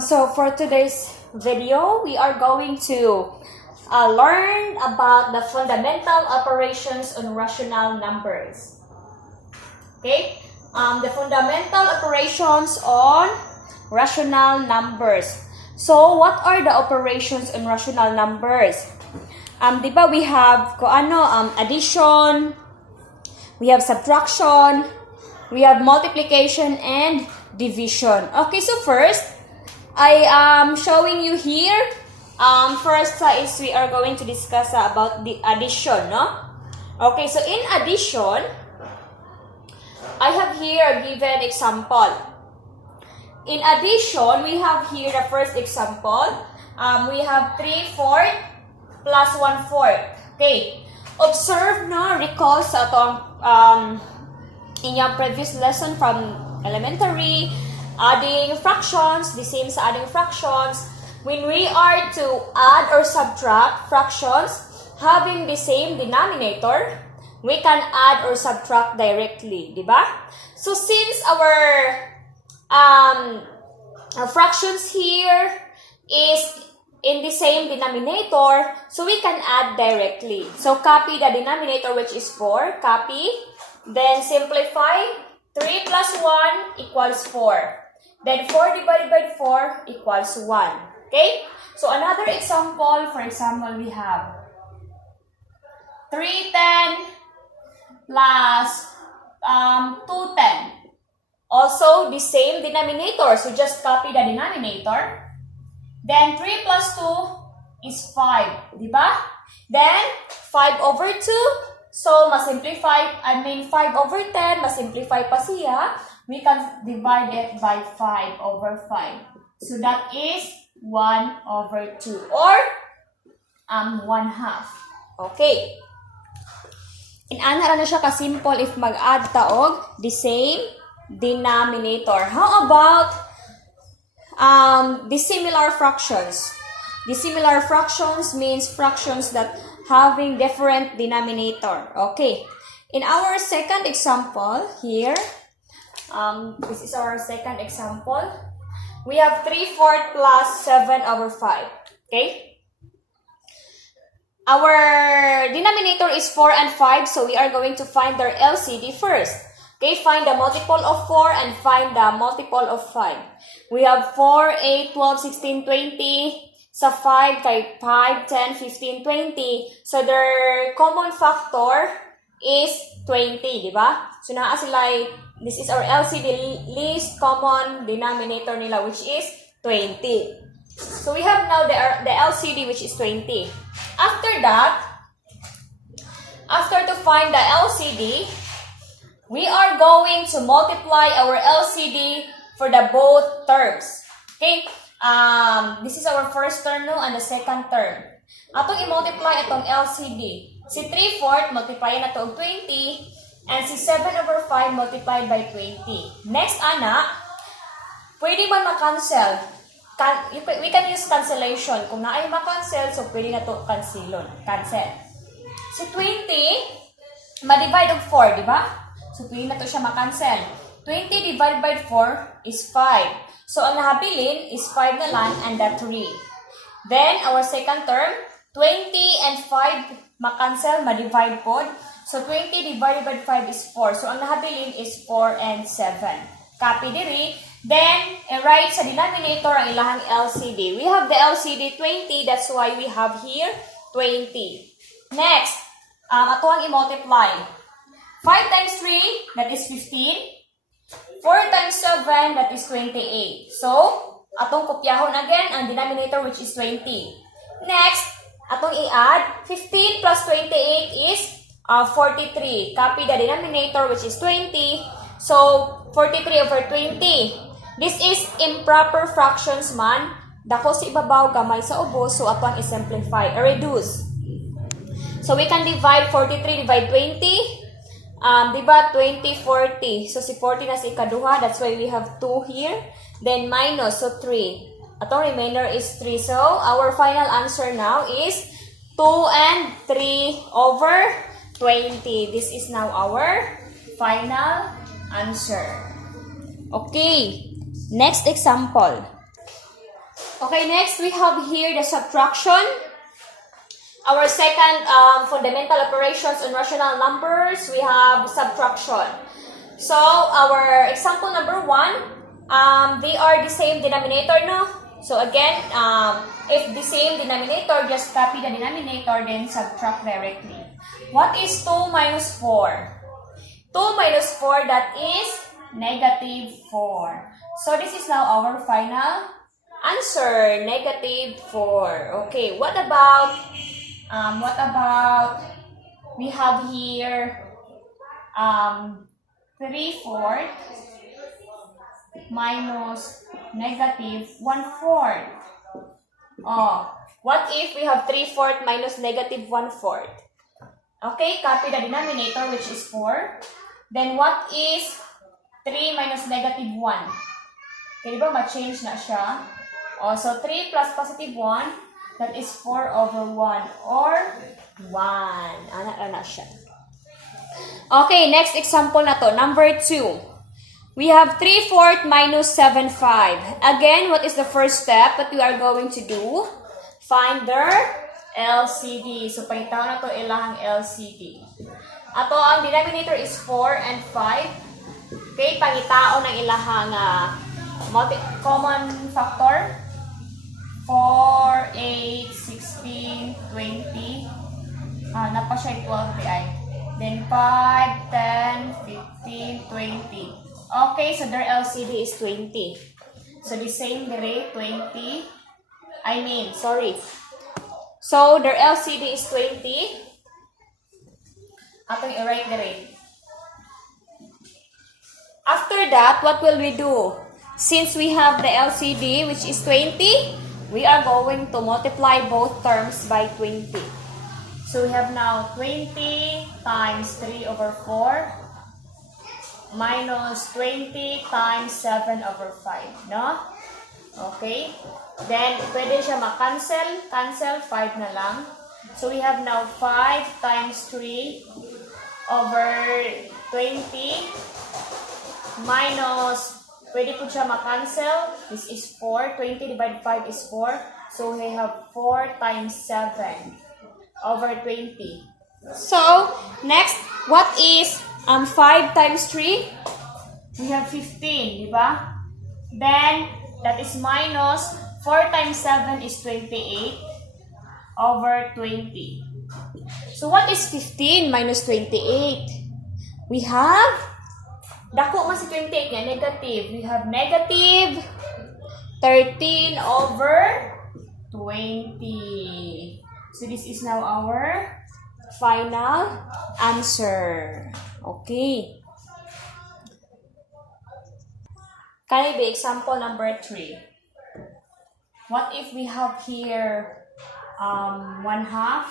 So for today's video, we are going to learn about the fundamental operations on rational numbers. Okay? The fundamental operations on rational numbers. So, what are the operations on rational numbers? Diba we have addition, we have subtraction, we have multiplication and division. Okay, so first, I am showing you here. First is we are going to discuss about the addition, no? Okay, so in addition, I have here a given example. In addition, we have here the first example. We have 3/4 plus 1/4. Okay. Observe na, recall sa atong in your previous lesson from elementary, adding fractions, the same sa adding fractions. When we are to add or subtract fractions having the same denominator, we can add or subtract directly, di ba? So since our fractions here is in the same denominator, so we can add directly. So copy the denominator, which is 4, copy, then simplify. 3 plus 1 equals 4. Then 4 divided by 4 equals 1. Okay? So another example, for example, we have 310 plus 210. Also, the same denominator. So, just copy the denominator. Then, 3 plus 2 is 5. Diba? Then, 5 over 2. So, masimplify, 5 over 10, masimplify pa siya. We can divide it by 5 over 5. So, that is 1 over 2. Or, 1/2. Okay. Inana na siya ka-simple if mag-add taog the same denominator. How about dissimilar fractions? Dissimilar fractions means fractions that having different denominator. Okay. In our second example here, this is our second example. We have 3/4 plus 7 over 5. Okay. Our denominator is 4 and 5, so we are going to find their LCD first. Okay, find the multiple of 4 and find the multiple of 5. We have 4, 8, 12, 16, 20. Sa 5, 5, 10, 15, 20. So, their common factor is 20, di ba? So, naa sila, this is our LCD, least common denominator nila, which is 20. So, we have now the LCD, which is 20. After that, after to find the LCD, we are going to multiply our LCD for the both terms. Okay? This is our first term no, and the second term. Atong i-multiply itong LCD. Si 3/4 multiply na to og 20 and si 7 over 5 multiplied by 20. Next, ana, pwede ba ma-cancel? We can use cancellation. Kung na ay ma-cancel, so pwede na to cancel. Si 20 ma-divide og 4, di ba? So, pwede na ito siya makancel. 20 divided by 4 is 5. So, ang nahabilin is 5 na lang and the 3. Then, our second term, 20 and 5 makancel, ma-divide po. So, 20 divided by 5 is 4. So, ang nahabilin is 4 and 7. Copy diri. Then, write sa denominator ang ilahang LCD. We have the LCD 20. That's why we have here 20. Next, ato ang i-multiply. 5 times 3, that is 15. 4 times 7, that is 28. So, atong kopyahon again ang denominator which is 20. Next, atong i-add, 15 plus 28 is 43. Copy the denominator which is 20. So, 43 over 20. This is improper fractions man. Dako sa ibabaw, gamay sa ubos. So, atong i-simplify or reduce. So, we can divide 43 divide 20. Diba 20, 40. So, si 40 na si ikaduha. That's why we have 2 here. Then, minus. So, 3. Atong remainder is 3. So, our final answer now is 2 and 3 over 20. This is now our final answer. Okay. Next example. Okay, next we have here the subtraction. Our second fundamental operations on rational numbers, we have subtraction. So, our example number 1, they are the same denominator, no? So, again, if the same denominator, just copy the denominator, then subtract directly. What is 2 minus 4? 2 minus 4, that is negative 4. So, this is now our final answer, negative 4. Okay, what about we have here 3/4 minus negative 1/4. Oh, what if we have 3/4 minus negative 1/4? Okay, copy the denominator, which is 4. Then what is 3 minus negative 1? Okay, diba ma-change na siya? Oh, so 3 plus positive 1, that is 4/1 or 1. Ana siya. Okay, next example na to. Number 2. We have 3/4 minus 7/5. Again, what is the first step that we are going to do? Find their LCD. So, pangitaw na to ilahang LCD. Ato, ang denominator is 4 and 5. Okay, pangitao ng ilahang common factor. 4, 8, 16, 20. Napa siya 12 ay. Then 5, 10, 15, 20. Okay, so their LCD is 20. So the same dire, 20. So their LCD is 20. Atong i-write dire. After that, what will we do? Since we have the LCD, which is 20, we are going to multiply both terms by 20. So we have now 20 times 3/4 minus 20 times 7/5, no? Okay? Then, pwede siya ma-cancel. Cancel, 5 na lang. So we have now 5 times 3/20 minus, pwede po siya ma-cancel. This is 4. 20 divided 5 is 4. So we have 4 times 7/20. So, next, what is 5 times 3? We have 15, di ba? Then, that is minus 4 times 7 is 28/20. So, what is 15 minus 28? We have, dako man si 28 niya, negative. We have negative 13/20. So, this is now our final answer. Okay. Can it be example number 3? What if we have here 1/2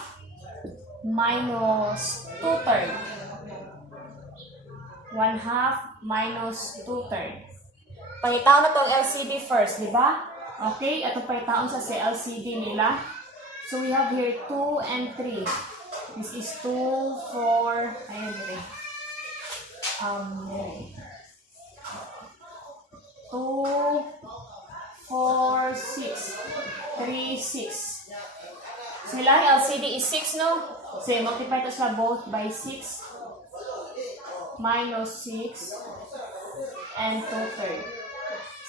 minus 2/3? 1/2 minus 2/3. Pangitaon na itong LCD first, di ba? Okay, ito pangitaon sa LCD nila. So, we have here 2 and 3. This is 2, 4, ayun dire. 2, 4, 6. 3, 6. So, ilang LCD is 6, no? So, multiply ito sa both by 6. Minus 6. And 2/3.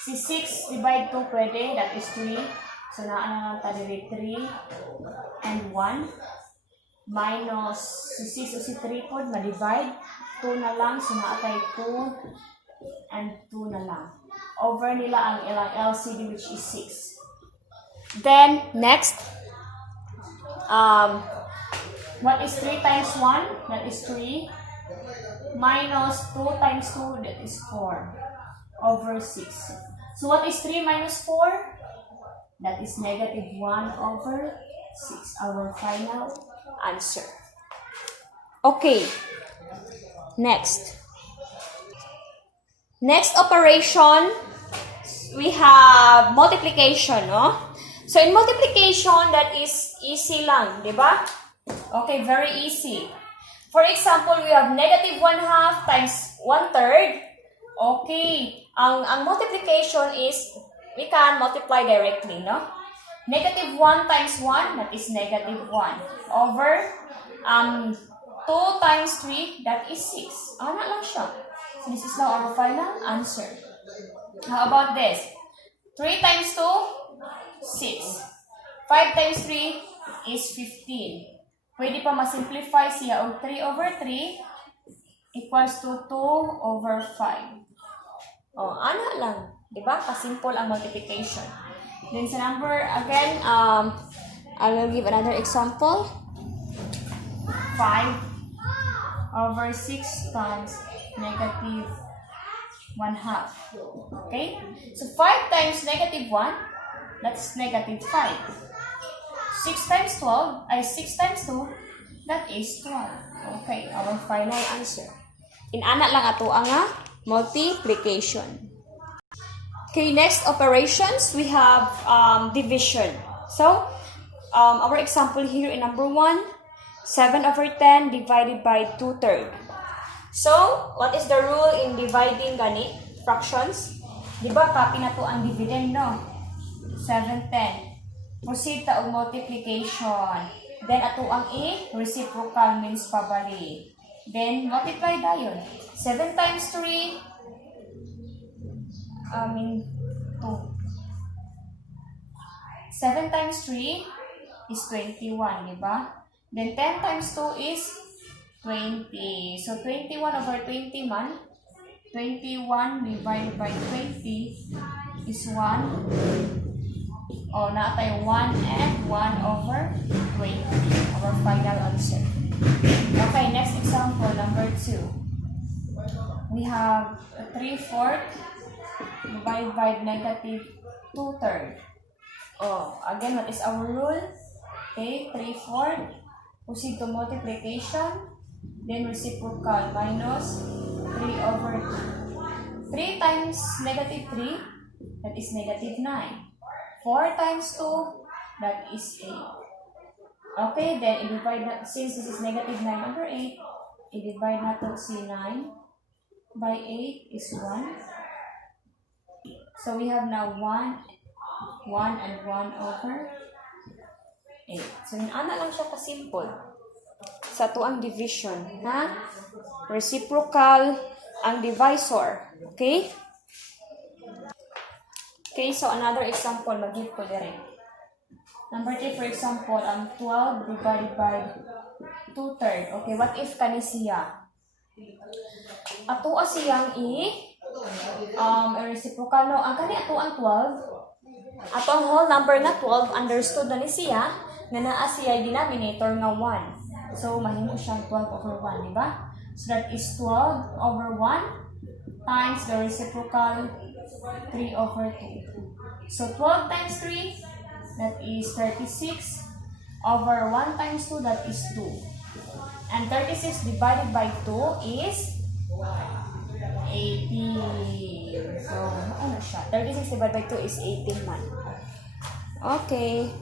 Si 6 divide 2 pwede, that is 3. So, naana lang tayo 3 and 1. Minus si 6 o si 3 po, ma-divide. 2 na lang, so naatay 2 and 2 na lang. Over nila ang ilang LCD, which is 6. Then, next, what is 3 times 1? That is 3. Minus 2 times 2, that is 4. Over 6. So, what is 3 minus 4? That is negative 1/6. Our final answer. Okay. Next. Next operation, we have multiplication, no? So, in multiplication, that is easy lang, di ba? Okay, very easy. For example, we have negative 1/2 times 1/3. Okay. Ang multiplication is, we can multiply directly, no? Negative 1 times 1, that is negative 1. Over 2 times 3, that is 6. Ana lang siya. So this is now our final answer. How about this? 3 times 2, 6. 5 times 3 is 15. Pwede pa ma-simplify siya og 3 over 3 equals to 2 over 5. Oh, ana lang. Diba? Kasimple ang multiplication. Then sa number, again, I will give another example. 5 over 6 times negative 1/2. Okay? So 5 times negative 1, that's negative 5. 6 times 12, 6 times 2, that is 12. Okay, our final answer. Inana lang ato ang multiplication. Okay, next operations, we have division. So, our example here in number 1, 7 over 10 divided by 2/3. So, what is the rule in dividing gani fractions? Diba, copy na to ang dividend, no? 7, 10. Proceed ta og multiplication. Then, ato ang reciprocal means pabali. Then, multiply dayon. 7 times 3, 2. 7 times 3 is 21, diba? Then 10 times 2 is 20. So 21 over 20 man. 21 divided by 20 is 1. Oh, na tayo 1 and 1 over 20. Our final answer. Okay, next example, number 2. We have 3/4 divided by negative 2/3. Oh, again, what is our rule? Okay, 3/4. Proceed to multiplication. Then reciprocal minus 3 over 2. 3 times negative 3, that is negative 9. 4 times 2, that is 8. Okay, then i-divide na, since this is negative 9 over 8, i-divide na to si 9 by 8 is 1. So we have now 1 and 1 over 8. So ana lang siya ka-simple. Sa to ang division, ha? Reciprocal ang divisor. Okay? Okay, so another example, mag-give ko direct. Number 3, for example, 12 divided by 2/3. Okay, what if kani siya? Ato siyang reciprocal, no? Ang kani ato ang 12, ato ang whole number na 12, understood na ni siya, na naa siya denominator nga 1. So, mahimo siyang 12 over 1, di ba? So, that is 12 over 1 times the reciprocal 3 over 2. So, 12 times 3, that is 36 over 1 times 2, that is 2. And 36 divided by 2 is 18. So, ano siya? 36 divided by 2 is 18 man. Okay.